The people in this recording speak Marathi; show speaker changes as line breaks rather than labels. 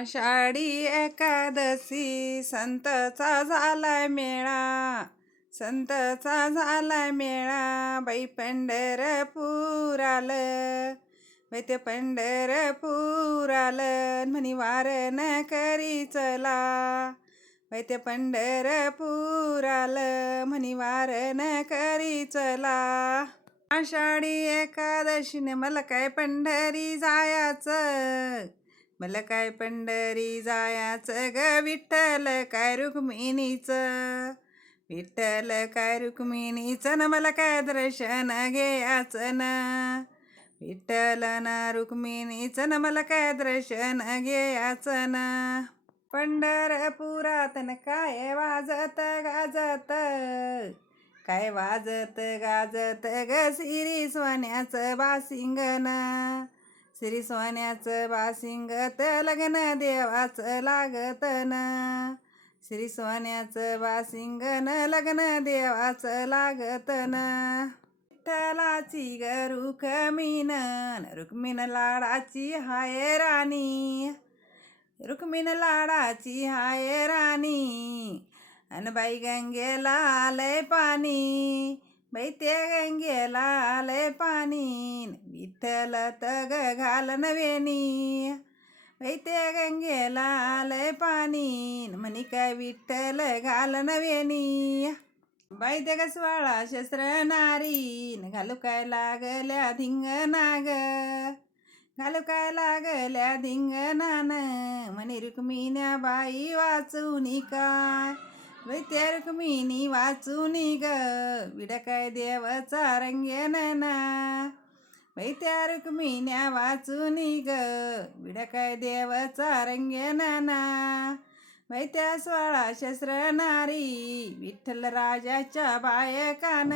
आषाढी एकादशी संतचा झाला मेळा. संतचा झाला मेळा. बाई पंढरपूर आलं बाई ते पंढरपूर आलं म्हणी वारण करी चला. बाई ते पंढरपूर आलं म्हणी वारण करी चला. आषाढी एकादशीने मला काय पंढरी जायचं? मला काय पंढरी जायाचं ग विठ्ठल काय रुक्मिणीचं? विठ्ठल काय रुक्मिणीचं न मला काय दर्शन घ्यायचं ना? विठ्ठल ना रुक्मिणीचं न मला काय दर्शन घ्यायचं ना? पंढरपुरात काय वाजत गाजत? काय वाजत गाजत ग सिरी सोन्याचं बासिंगन? श्री सोन्याचं बासिंगत लग्न देवाचं लागतन. श्री सोन्याचं बासिंगन लग्न देवाचं लागतन. विठ्ठलाची ग रुक्मिन रुक्मिण लाडाची हाय राणी. रुक्मिण लाडाची हाय राणी. अनबाई गंगेला आलय पाणी. बाई त्या गंगेला आलंय पाणी विठ्ठल तग घाल नवेनी बाई त्या गंगेला आलंय पाणी विठ्ठल घाल नवेनी बाई गसवाळा शस्त्र नारीन घालुकाय घालू काय लागल्या धिंग नाग. घालू काय लागल्या धिंग नान म्हणे रुक्मिण्या बाई वाचून काय. बाई त्या रुक्मिणी वाचून ग विडकाय देवाचा रंगेन ना त्या रुक्मिण्या वाचून ग विडकाय देवाचा रंगेन ना त्या सोळा शस्त्र नारी विठ्ठल राजाच्या बायकान.